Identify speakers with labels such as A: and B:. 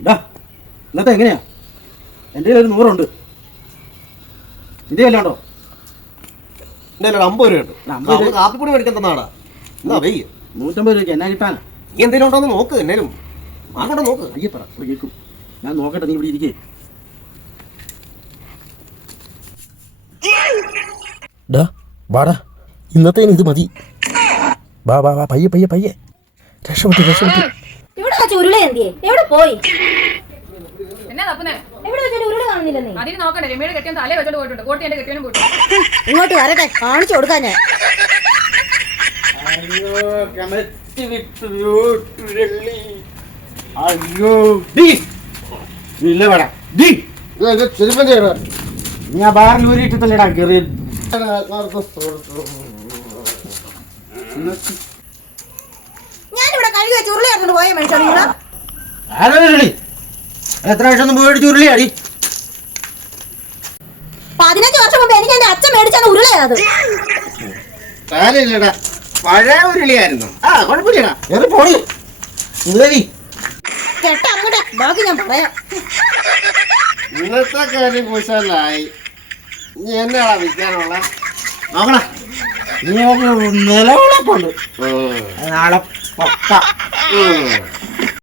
A: ഇടാ ഇന്നത്തെ എങ്ങനെയാ? എന്റെ കയ്യിൽ ഒരു നൂറുണ്ട്. ഇത് വല്ലാണ്ടോ
B: എന്റെ കയ്യിൽ അമ്പത് രൂപ ഉണ്ട്.
A: ഒരു അമ്പത് രൂപ.
B: കാപ്പിപ്പൊടി മേടിക്കാൻ തന്നാടാ. എന്നാ വെയ്യ്
A: നൂറ്റമ്പത് രൂപയ്ക്ക് എന്നാ കിട്ടാനാ?
B: നീ എന്തെങ്കിലും ഉണ്ടോന്ന് നോക്ക് എന്നേലും മാർക്കോട്ടെ നോക്ക്.
A: അയ്യപ്പറ ഇവിടെ കേൾക്കും. ഞാൻ നോക്കട്ടെ നീ ഇവിടെ ഇരിക്കേ.
C: ഡാ വാടാ ഇന്നത്തേന് ഇത് മതി. വാ വാ വാ പയ്യെ പയ്യെ പയ്യെ. രക്ഷപ്പെട്ടു രക്ഷപ്പെട്ടു.
D: ഇവിടെ വെച്ച എന്തിയെ? എവിടെ പോയി?
E: എന്നാ തപ്പുന്നേ?
D: എവിടെ ഉരുള
E: അതിന് നോക്കണ്ട രമ്യയുടെ കെട്ടിയ തലേ വെച്ചോണ്ട് പോയിട്ടുണ്ട്. കോട്ടി എന്റെ കെട്ടിയാനും പോയിട്ടുണ്ട്.
D: ഇങ്ങോട്ട് വരട്ടെ കാണിച്ചു കൊടുക്കാൻ ഞാൻ.
A: അയ്യോ ഡി ഇല്ല വേടാ ഡി. ഞാൻ ബാറിൽ കയറി.
D: കഴുകി വെച്ച ഉരുള എടുത്തോണ്ട് പോയ മനുഷ്യ നിങ്ങൾ
A: ആരോടി എത്ര വർഷം മുമ്പ് മേടിച്ച് ഉരുളിയാടി
D: പതിനഞ്ച് വർഷം മുമ്പ് എനിക്ക് എന്റെ അച്ഛൻ മേടിച്ചാണ് ഉരുളയത്
B: കാര്യമില്ലടാ. പഴയ ഉരുളിയായിരുന്നു.
A: ആ കുഴപ്പമില്ലടാ. കയറി പോടി. ഉരുളി.
D: കേട്ട അങ്ങോട്ട്. ബാക്കി ഞാൻ പറയാം.
B: ഇന്നത്തെ കാര്യം കുശലായി. നീ എന്നാടാ വിൽക്കാനുള്ള?
A: നോക്കണ നീ ഒരു നിലവിളക്കുണ്ട് അത് നാളെ പക്ക
B: ഉം.